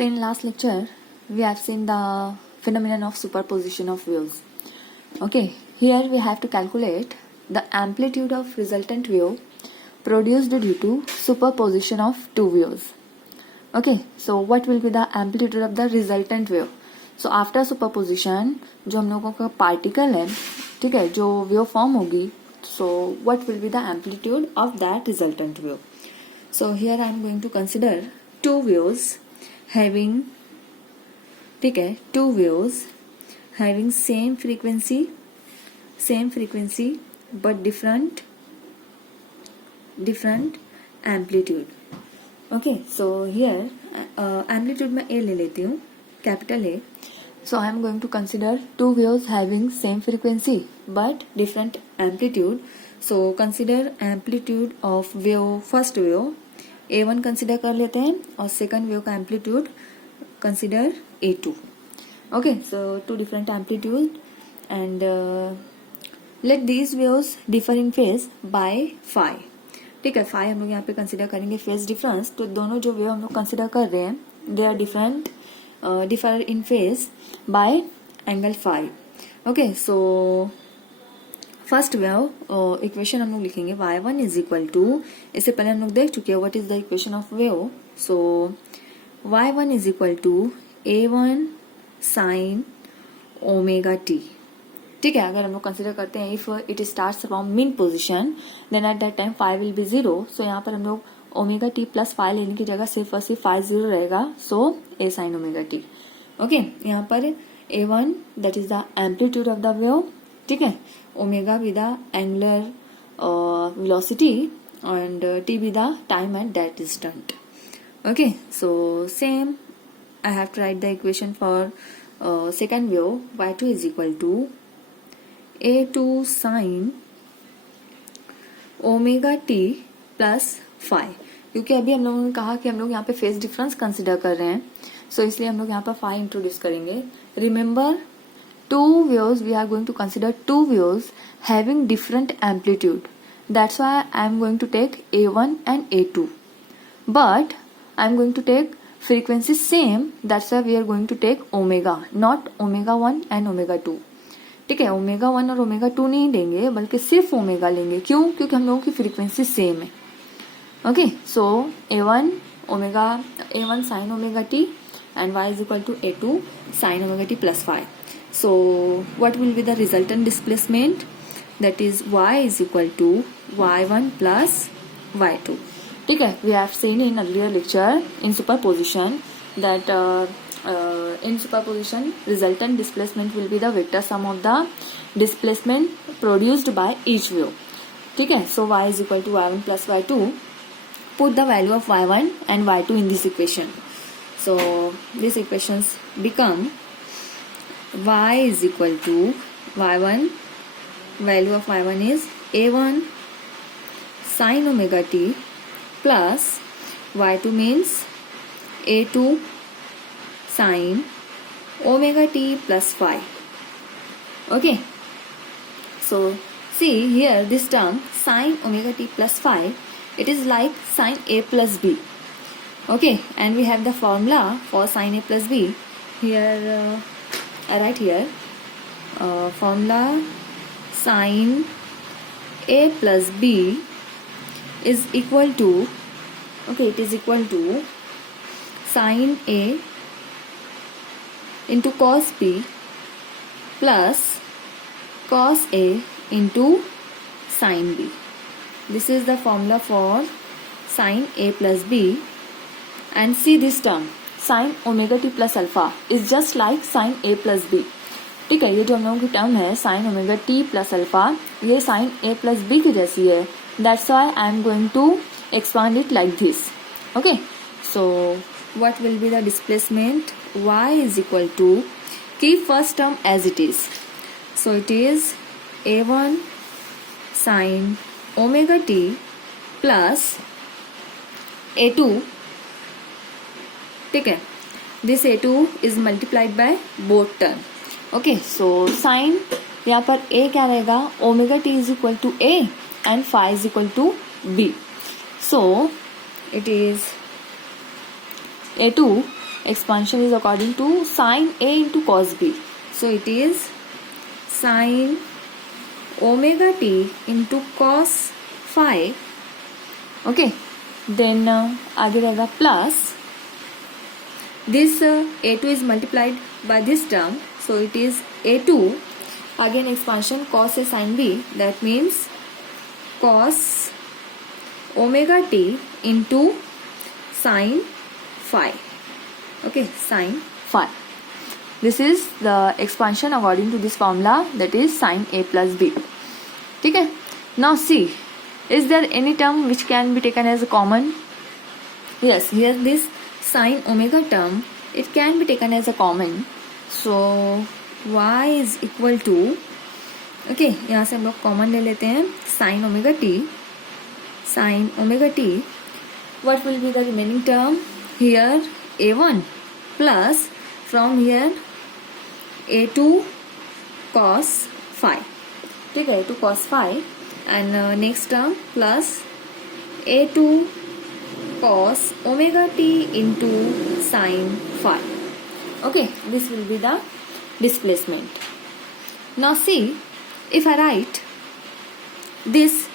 So in last lecture, we have seen the phenomenon of superposition of waves. Okay, here we have to calculate the amplitude of resultant wave produced due to superposition of two waves. Okay, so what will be the amplitude of the resultant wave? So after superposition, जो हम लोगों का particle है, ठीक है, जो wave form होगी, so what will be the amplitude of that resultant wave? So here I am going to consider two waves having, ठीक है, two waves having same frequency but different amplitude. Okay, so here amplitude में A ले लेती हूँ, capital A. So I am going to consider two waves having same frequency but different amplitude. So consider amplitude of wave, first wave A1 consider कर लेते हैं और second wave का amplitude consider A2. Okay, so two different amplitude and let these waves differ in phase by phi. ठीक है, phi हम लोग यहाँ पे कंसिडर करेंगे फेज डिफरेंस. तो दोनों जो वेव हम लोग कंसिडर कर रहे हैं they are differ in phase by angle phi. Okay, so first wave equation हम लोग लिखेंगे y1 इज इक्वल टू, इससे पहले हम लोग देख चुके हैं what is the equation of wave. So y1 is equal to a1 sine omega t. ठीक है, अगर हम लोग कंसिडर करते हैं if it starts from mean position then at that time phi will be zero. So यहाँ पर हम लोग ओमेगा टी प्लस फाई लेने की जगह सिर्फ और सिर्फ फाई जीरो रहेगा. So a sine omega t. Okay, यहाँ पर a one that is the amplitude of the wave. ठीक है, omega with the angular velocity and t with the time at that instant. Okay, so same I have to write the equation for second wave. y2 is equal to A2 sine omega t plus phi. क्योंकि अभी हम लोगों ने कहा कि हम लोग यहाँ पे फेज डिफरेंस कंसिडर कर रहे हैं, सो इसलिए हम लोग यहाँ पर फाई इंट्रोड्यूस करेंगे. Remember, two waves we are going to consider two waves having different amplitude. That's why I am going to take A1 and A2, but I am going to take frequency same. That's why we are going to take omega, not omega 1 and omega 2. ठीक है, omega 1 और omega 2 नहीं लेंगे बल्कि सिर्फ omega लेंगे. क्यों? क्योंकि हम लोगों की फ्रीक्वेंसी सेम है. Okay, so A1 sine omega t and y is equal to A2 sine omega t plus phi. So what will be the resultant displacement? That is y is equal to y1 plus y2. ठीक है, we have seen in earlier lecture in superposition that in superposition resultant displacement will be the vector sum of the displacement produced by each wave. ठीक है, so y is equal to y1 plus y2. Put the value of y1 and y2 in this equation. So these equations become y is equal to y1, value of y1 is a1 sin omega t plus y2 means a2 sin omega t plus phi. Okay, so see here this term sin omega t plus phi, it is like sin a plus b. Okay, and we have the formula for sin a plus b. Here I write here formula sin a plus b is equal to, okay, it is equal to sin a into cos b plus cos a into sin b. This is the formula for sin a plus b. And see this term sin omega t plus alpha is just like sin a plus b. ठीक है, ये जो हम लोगों की term है sin omega t plus alpha, ये sin a plus b की जैसी है. That's why I am going to expand it like this. Okay, so what will be the displacement? Y is equal to, keep first term as it is. So it is A1 sin omega t plus A2. ठीक है, this A2 is multiplied by both term. Okay, so sin यहाँ पर A क्या रहेगा? Omega t is equal to A and phi is equal to B. So it is A2 expansion is according to sin A into cos B. So it is sin omega t into cos phi. Okay, then आगे रहेगा plus this a2 is multiplied by this term, so it is a2, again expansion cos a sin b, that means cos omega t into sin phi. Okay, sin phi. This is the expansion according to this formula, that is sin a plus b. ठीक है. Now see, is there any term which can be taken as a common? Yes, here this sin omega term, it can be taken as a common. So y is equal to, okay, यहाँ से हम लोग common ले लेते हैं sin omega t. Sin omega t, what will be the remaining term? Here a1 plus from here a2 cos phi. ठीक है, a2 cos phi, and next term plus a2 cos omega t into sin phi. Okay, this will be the displacement. Now see, if I write this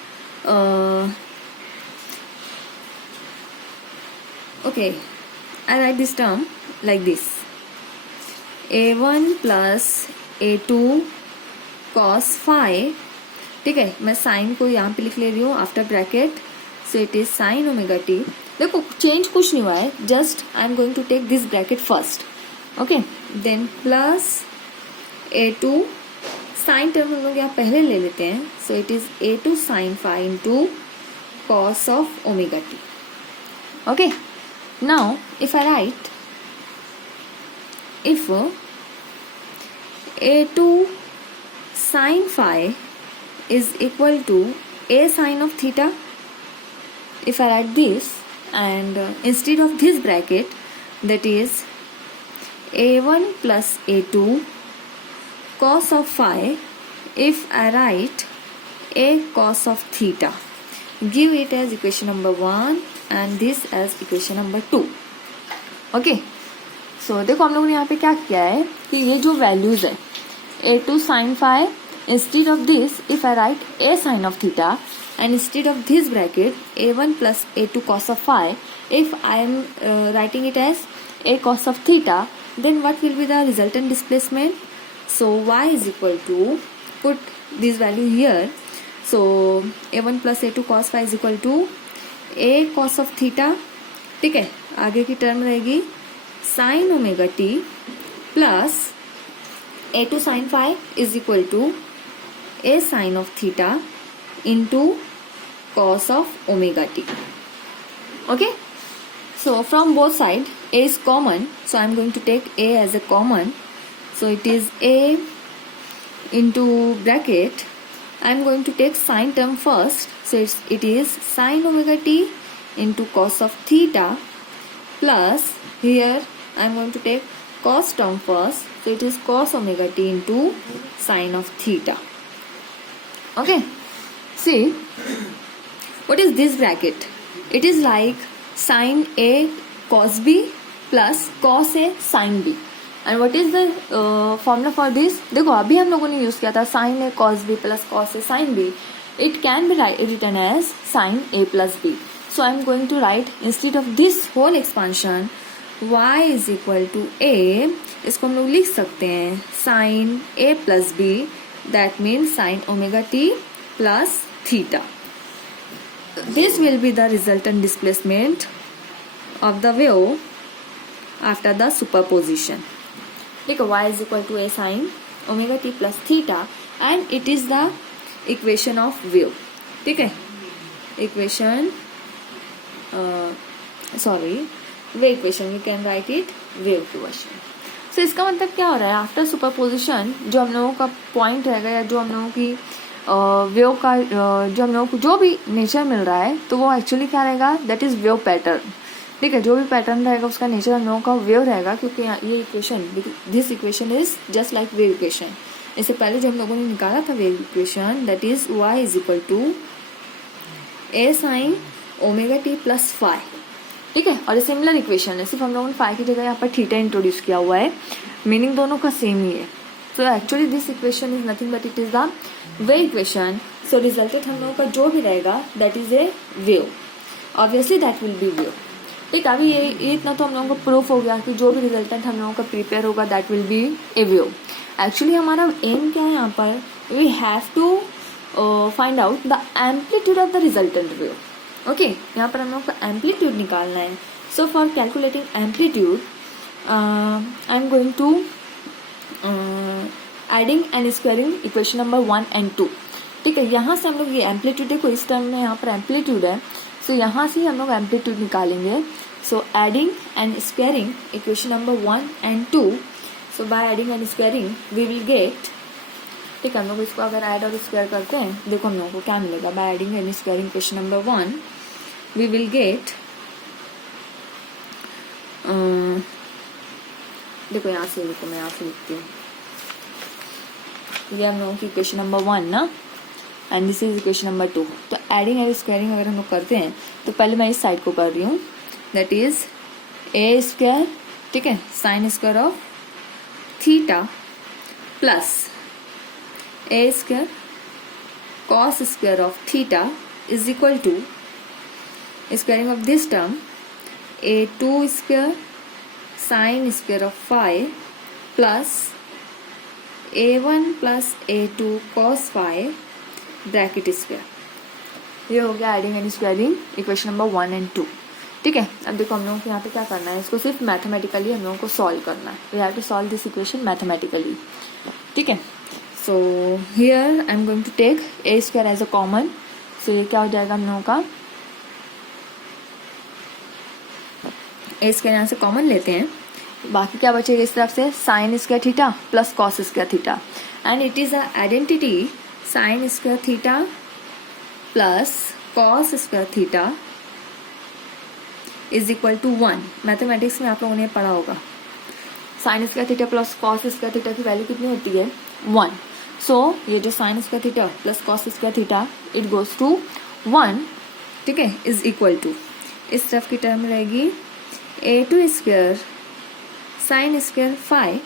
okay, I write this term like this, a1 plus a2 cos phi. ठीक है, मैं sign को यहाँ पे लिख ले रही हूँ after bracket, so it is sine omega t. देखो चेंज कुछ नहीं हुआ है, just I am going to take this bracket first. Okay, then plus a2 sine term हम लोग यहाँ पहले ले लेते हैं, so it is a2 sine phi into cos of omega t. Okay, now if I write, if a2 sin phi is equal to a sin of theta, if I write this, and instead of this bracket, that is a1 plus a2 cos of phi, if I write a cos of theta, give it as equation number 1 and this as equation number 2. Okay, so देखो हम लोगों ने यहाँ पे क्या किया है कि ये जो वैल्यूज है a2 sin phi, instead of this if I write a sin of theta, and instead of this bracket a1 plus a2 cos of phi, if I am writing it as a cos of theta, then what will be the resultant displacement? So y is equal to, put this value here, so a1 plus a2 cos phi is equal to a cos of theta. ठीक है, आगे की term रहेगी sin omega t plus a2 sin phi is equal to a sin of theta into cos of omega t. Okay, so from both sides a is common, so I am going to take a as a common, so it is a into bracket, I am going to take sin term first, so it is sin omega t into cos of theta plus here I am going to take cos term first, so it is cos omega t into sin of theta. Okay, see, what is this bracket? It is like sin a cos b plus cos a sin b. And what is the formula for this? देखो अभी हम लोगों ने use किया था sin a cos b plus cos a sin b. It can be written as sin a plus b. So I am going to write, instead of this whole expansion, y is equal to a, इसको हम लोग लिख सकते हैं sin a plus b, that means sin omega t plus theta. This will be the resultant displacement of the wave after the superposition. Like y is equal to a sin omega t plus theta, and it is the equation of wave. ठीक है, equation wave equation, we can write it wave equation. So इसका मतलब क्या हो रहा है, after superposition जो हम लोगों का पॉइंट रहेगा या जो हम लोगों की वेव का जो हम लोगों को जो भी नेचर मिल रहा है, तो वो एक्चुअली क्या रहेगा, दैट इज वेव पैटर्न. ठीक है, जो भी पैटर्न रहेगा उसका नेचर हम लोगों का वेव रहेगा, क्योंकि ये equation, this equation is just like wave equation. इससे पहले जो हम लोगों ने निकाला था wave equation, that is y is equal to a sin omega t plus phi. ठीक है। और सिमिलर इक्वेशन है, सिर्फ हम लोगों ने फाई की जगह यहाँ पर थीटा इंट्रोड्यूस किया हुआ है, मीनिंग दोनों का सेम ही है। So actually this equation is nothing but it is the wave equation. So resultant हम लोगों का जो भी रहेगा that is a wave, obviously that will B wave. ठीक है, अभी ये इतना तो हम लोगों को प्रूफ हो गया कि जो भी रिजल्टेंट हम लोगों का प्रिपेयर होगा that will be a wave. Actually हमारा एम क्या है यहाँ पर, we have to find out the amplitude of the resultant wave. Okay, यहाँ पर हम लोगों को एम्पलीट्यूड निकालना है। So for calculating amplitude I am going to adding and squaring equation number 1 and 2। ठीक है, यहाँ से हम लोग ये एम्पलीट्यूड देखो, इस टर्म में यहाँ पर एम्पलीट्यूड है, सो यहाँ से हम लोग एम्पलीट्यूड निकालेंगे। So adding and squaring equation number 1 and 2। So by adding and squaring we will get, ठीक है, हम लोग इसको अगर ऐड और स्क्वायर करते हैं, देखो हम लोगों को क्या मिलेगा। By adding and squaring equation number 1 we will get, देखो यहाँ से, देखो मैं यहाँ से लिखती हूँ, ये हम लोगों की इक्वेशन नंबर 1 ना, and this is equation number 2। तो एडिंग एंड स्क्वायरिंग अगर हम लोग करते हैं तो पहले मैं इस साइड को कर रही हूँ, दैट इज ए स्क्वायर, ठीक है, sine square of theta plus a square cos square of theta is equal to squaring of this term a2 square sine square of phi plus a1 plus a2 cos phi bracket square. ये हो गया adding and squaring equation number 1 and 2। ठीक है, अब देखो हम लोगों को यहाँ पे क्या करना है, इसको सिर्फ मैथमेटिकली हम लोगों को सॉल्व करना है। We have to solve this equation mathematically. ठीक है, so here I am going to take a square as a common. सो ये क्या हो जाएगा हम लोगों का, ए स्क्वायर यहाँ से कॉमन लेते हैं, बाकी क्या बचेगा इस तरफ से, sine square theta plus cos square theta, and it is a identity sine square theta plus cos square theta is equal to 1। Mathematics में आप लोगों ने पढ़ा होगा, sine square theta plus cos square theta की वैल्यू कितनी होती है, 1। सो ये जो sine square theta plus cos square theta it goes to 1, ठीक है, इज इक्वल टू, इस तरफ की टर्म रहेगी a2 square sine square phi.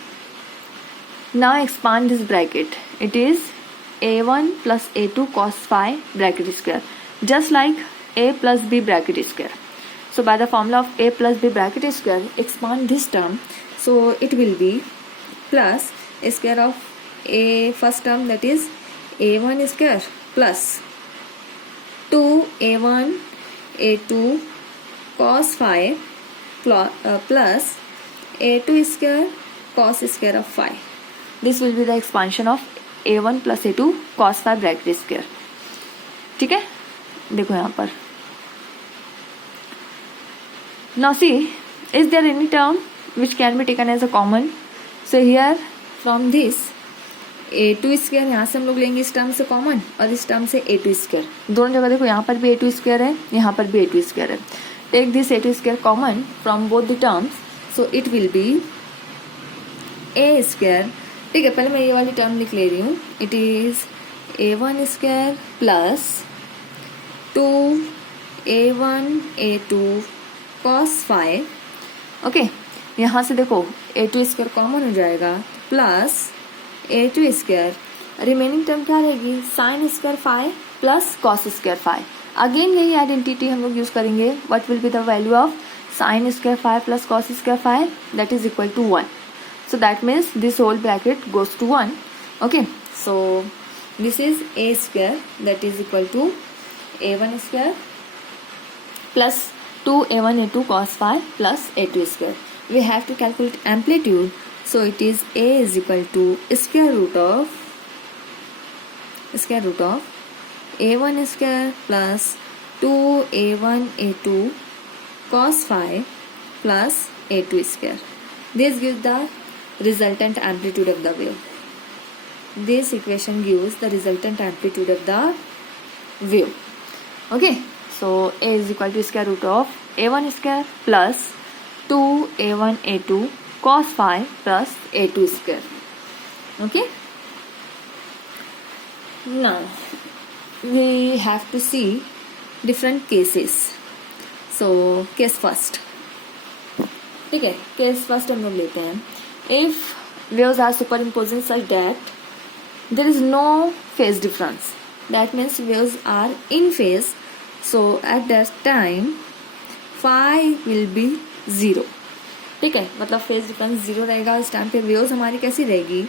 Now expand this bracket, it is a1 plus a2 cos phi bracket square, just like a plus b bracket square. So by the formula of a plus b bracket square, expand this term, so it will be plus square of a first term, that is a1 square plus 2a1 a2 cos phi plus a2 square cos square of phi. This will be the expansion of a1 plus a2 cos phi bracket square। ठीक है, देखो यहाँ पर, now see, is there any term which can be taken as a common? So here from this a2 square यहाँ से हम लोग लेंगे इस टर्म से कॉमन, और इस टर्म से a2 स्क्वायर, दोनों जगह देखो, यहाँ पर भी a2 स्क्वायर है, यहाँ पर भी a2 स्क्वायर है। Take this a2 square common from both the terms, so it will be a square. ठीक है, पहले मैं ये वाली टर्म लिख ले रही हूँ, it is a1 square plus 2a1 a2 cos phi। Okay, यहाँ से देखो a2 स्क्वायर कॉमन हो जाएगा plus a2 square, remaining term क्या रहेगी, sine square phi plus cos square phi. Again यही आइडेंटिटी हम लोग यूज करेंगे, what will be the value of sine square phi plus cos square phi, that is equal to 1। So that means this whole bracket goes to 1. Okay, so this is a square, that is equal to a1 square plus 2a1 a2 cos phi plus a2 square. We have to calculate amplitude, so it is a is equal to square root of a1 square plus 2a1 a2 cos phi plus a2 square. This gives the resultant amplitude of the wave. This equation gives the resultant amplitude of the wave. Okay, so a is equal to square root of a1 square plus 2a1 a2 cos phi plus a2 square. Okay, now we have to see different cases. So case first, ठीक है, case first हम लोग लेते हैं. If waves are superimposing such that there is no phase difference, that means waves are in phase, so at that time phi will be 0. ठीक है, मतलब phase difference 0 रहेगा. इस टाइम पे वेव्स हमारी कैसी रहेगी,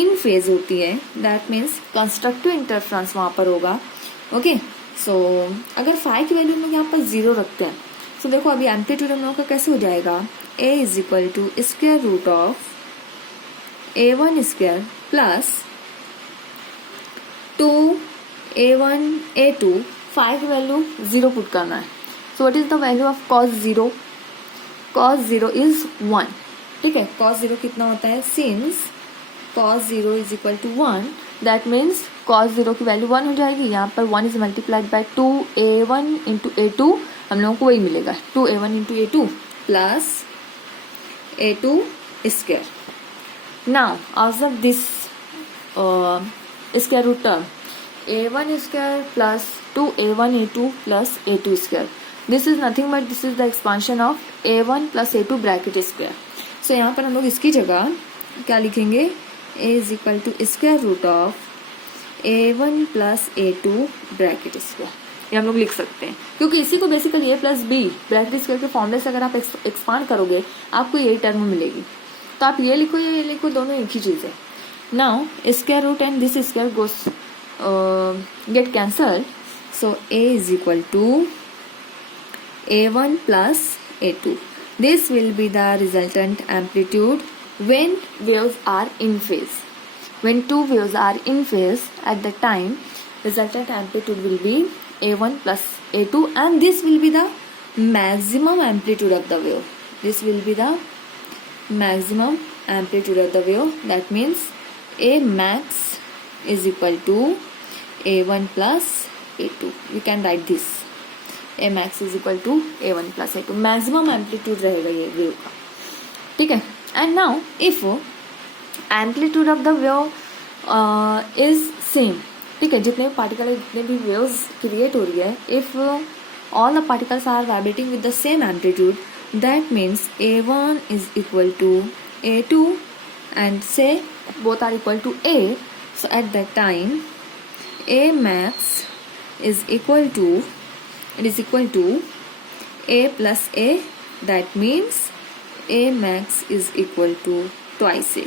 इन फेज होती है. दैट मीन्स कंस्ट्रक्टिव इंटरफ्रेंस वहाँ पर होगा. ओके, सो अगर फाई की वैल्यू हम लोग यहाँ पर 0 रखते हैं, सो देखो अभी एम्पलीट्यूड हम लोग का कैसे हो जाएगा, a is equal to square root of a1 square plus 2a1 a2. Phi की वैल्यू 0 पुट करना है. So what is the value of cos 0? cos 0 is 1. ठीक है, cos 0 कितना होता है, since cos 0 is equal to 1, that means cos 0 की वैल्यू 1 हो जाएगी. यहाँ पर 1 is multiplied by 2a1 into a2, हम लोगों को वही मिलेगा 2a1 into a2 plus a2 square. Now observe this square root term, a1 square plus 2a1 a2 plus a2 square. This is nothing but this is the expansion of a1 plus a2 bracket square. So यहाँ पर हम लोग इसकी जगह क्या लिखेंगे, a is equal to square root of a1 plus a2 bracket square. ये हम लोग लिख सकते हैं, क्योंकि इसी को basically a plus B bracket square के फॉर्मूले से अगर आप एक्सपांड करोगे आपको यही टर्म मिलेगी. तो आप ये लिखो, ये लिखो, दोनों एक ही चीज़ है. Now square root and this square goes get cancelled, so a is equal to a1 plus a2. This will be the resultant amplitude when waves are in phase. When two waves are in phase at the time, resultant amplitude will be a1 plus a2, and this will be the maximum amplitude of the wave. This will be the maximum amplitude of the wave. That means a max is equal to a1 plus a2. You can write this, a max is equal to a1 plus a2. maximum amplitude रहेगा ये wave का. ठीक है, and now if amplitude of the wave is same, ठीक है, जितने भी particle जितने भी वेव्स क्रिएट हो रही है, if all the particles are vibrating with the same amplitude, that means a1 is equal to a2 and say both are equal to a. So at that time a max is equal to, it is equal to a plus a. That means a max is equal to twice a.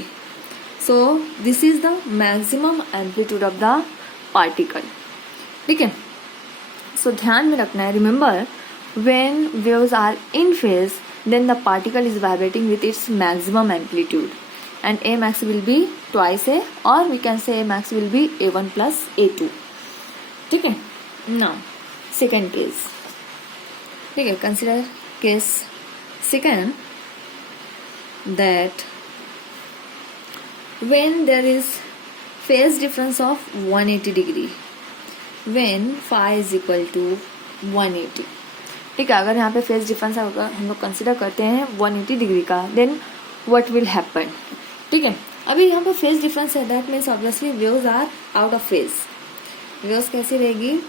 So this is the maximum amplitude of the particle. ठीक है, so ध्यान में रखना है. Remember, when waves are in phase, then the particle is vibrating with its maximum amplitude, and a max will be twice a, or we can say a max will be a1 plus a2. ठीक है, now second case. ठीक है, consider case second, that when there is phase difference of 180 degree, when phi is equal to 180. ठीक है, अगर यहाँ पे phase difference अगर हम लोग कंसिडर करते हैं 180 डिग्री का, देन व्हाट विल हैपन. ठीक है, अभी यहाँ पे फेज डिफरेंस है, that means obviously waves are out of phase. Waves कैसी रहेगी,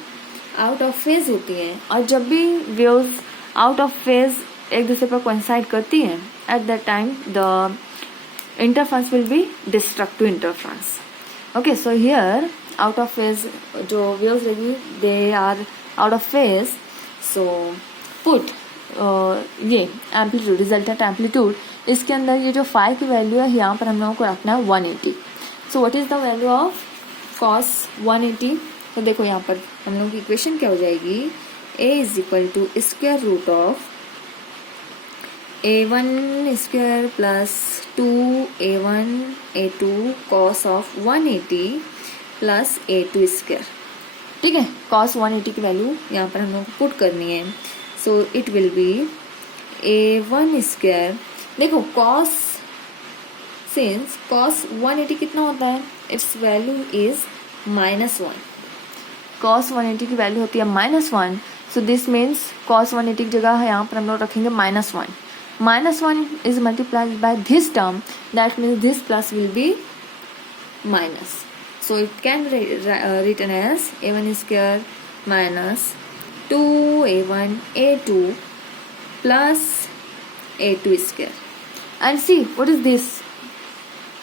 आउट ऑफ फेज होती हैं, और जब भी वेव्स आउट ऑफ फेज एक दूसरे पर कोइंसाइड करती हैं, at that time the interference will be destructive interference. Okay, so here out of phase जो वेव्स रहेगी, they are out of phase. So put ये एम्पलीट्यूड, रिजल्टेंट एम्पलीट्यूड, इसके अंदर ये जो फाई की वैल्यू है यहाँ पर हम लोगों को रखना है 180. सो what is the value of cos 180? तो देखो यहाँ पर हम लोगों की इक्वेशन क्या हो जाएगी, a is equal to square root of a1 square plus 2a1 a2 cos of 180 plus a2 square. ठीक है, कॉस 180 की वैल्यू यहाँ पर हम लोग को पुट करनी है. सो it will B a1 square. देखो कॉस, सिंस कॉस 180 कितना होता है, इट्स वैल्यू इज -1. कॉस 180 की वैल्यू होती है -1. सो दिस मीन्स कॉस 180 की जगह यहाँ पर हम लोग रखेंगे -1. -1 is multiplied by this term, that means this plus will be minus. So it can be written as a1 square minus 2a1 a2 plus a2 square. And see, what is this?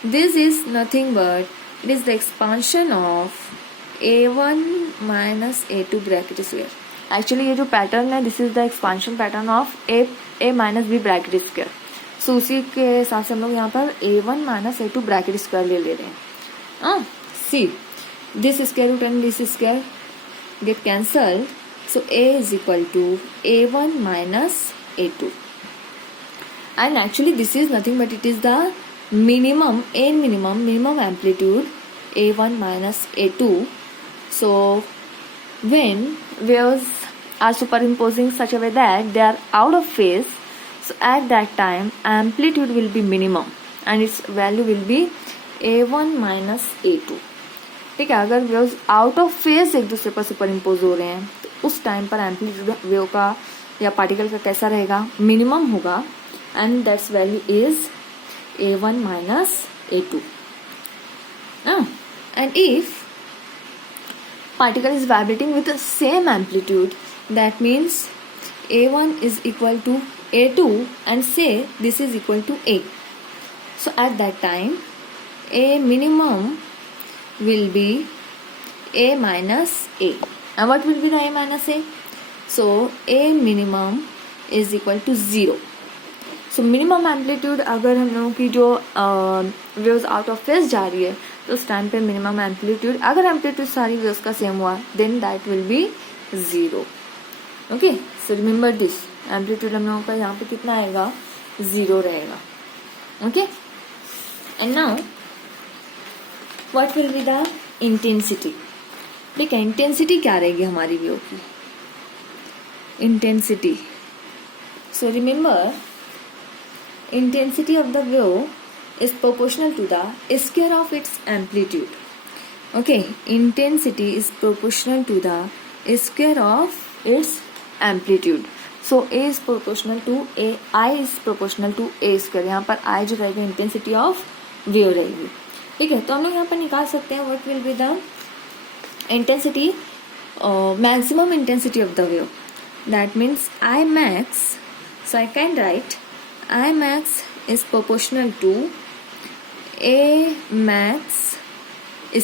This is nothing but it is the expansion of a1 minus a2 bracket square. Actually ये जो pattern है, this is the expansion pattern of a minus b bracket square. So उसी के हिसाब से हम लोग यहाँ पर a1 minus a2 bracket square ले रहे हैं. See this square root and this square get cancelled, so a is equal to a1 minus a2, and actually this is nothing but it is the minimum amplitude a1 minus a2. So when waves are superimposing such a way that they are out of phase, so at that time amplitude will be minimum and its value will be a1 minus a2. ठीक है, अगर waves out of phase एक दूसरे पर super impose हो रहे हैं तो उस टाइम पर एम्पलीट्यूड वेव का या पार्टिकल का कैसा रहेगा, मिनिमम होगा, and that's value is a1 minus a2. And if particle is vibrating with same amplitude, that means a1 is equal to a2 and say this is equal to a. So at that time a minimum will be a minus a. And what will be the a minus a? So a minimum is equal to 0. So minimum amplitude, अगर हम लोगों की जो waves out of phase जा रही है तो उस टाइम पे मिनिमम एम्पलीट्यूड, अगर एम्पलीट्यूड सारी वेव्स का सेम हुआ then that will be 0. Okay, so remember this, amplitude हम लोगों का यहाँ पे कितना आएगा, 0 रहेगा. ओके, and now what will be the intensity? ठीक है, इंटेंसिटी क्या रहेगी हमारी वेव की, intensity. So remember, intensity of the wave is proportional to the square of its amplitude. Okay, intensity is proportional to the square of its amplitude. So A is proportional to A, I is proportional to A square. यहाँ पर आई जो रहेगी intensity of wave रहेगी. ठीक है, तो हम लोग यहाँ पर निकाल सकते हैं what will be the intensity, maximum intensity of the wave. That means I max. So I can write I max is proportional to A max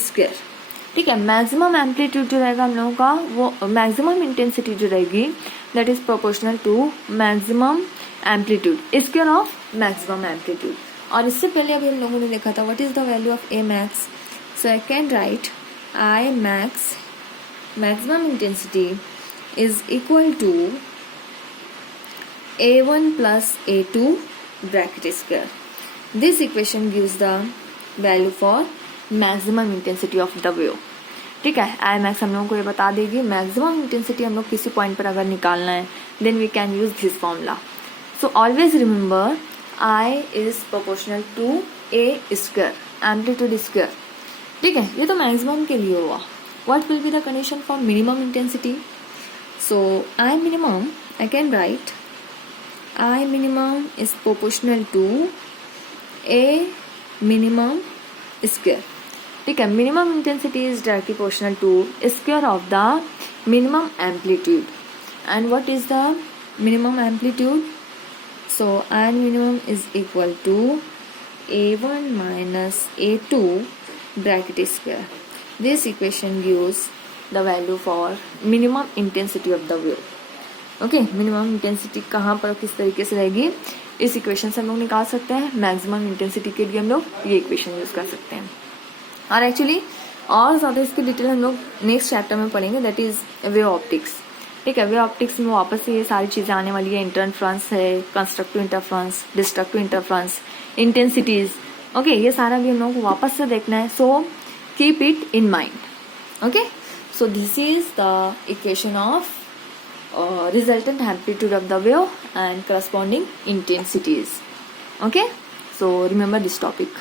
square. ठीक है, मैक्सिमम एम्पलीट्यूड जो रहेगा हम लोगों का, वो मैक्सिमम इंटेंसिटी जो रहेगी that is proportional to maximum amplitude square of maximum amplitude. और इससे पहले अभी हम लोगों ने देखा था what is the value of A max. So I can write I max maximum intensity is equal to a1 plus a2 bracket square. This equation gives the value for maximum intensity of the wave. ठीक है, I max हम लोगों को ये बता देगी maximum intensity हम लोग किसी पॉइंट पर अगर निकालना है then we can use this formula. So always remember I is proportional to a square, amplitude square. ठीक है, ये तो मैक्सिमम के लिए हुआ. What will be the condition for minimum intensity? So I minimum, I can write I minimum is proportional to a minimum square. ठीक है, minimum intensity is directly proportional to square of the minimum amplitude. And what is the minimum amplitude? So I minimum is equal to a1 minus a2 bracket square. This equation gives the value for minimum intensity of the wave. Okay, minimum intensity कहाँ पर किस तरीके से रहेगी, इस equation से हम लोग निकाल सकते हैं. मैक्सिमम इंटेंसिटी के लिए हम लोग ये इक्वेशन यूज कर सकते हैं. और एक्चुअली और ज़्यादा इसकी डिटेल हम लोग नेक्स्ट चैप्टर में पढ़ेंगे, दैट इज वेव ऑप्टिक्स. ठीक है, वेव ऑप्टिक्स में वापस से ये सारी चीज़ें आने वाली है. इंटरफ्रेंस है, constructive interference, destructive interference, intensities. Okay, ये सारा भी हम लोगों को वापस से देखना है. So keep it in mind. Okay, so this is the equation of resultant amplitude of the wave and corresponding intensities. Okay, so remember this topic.